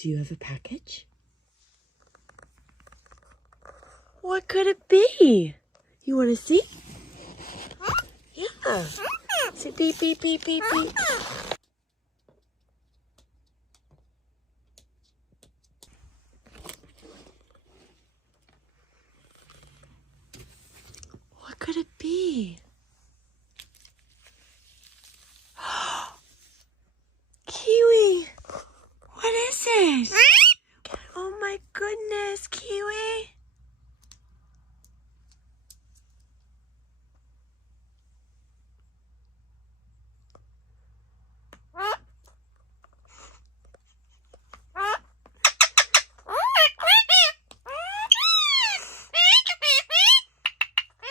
Do you have a package? What could it be? You want to see? Yeah. Say beep, beep, beep, beep, beep. What could it be?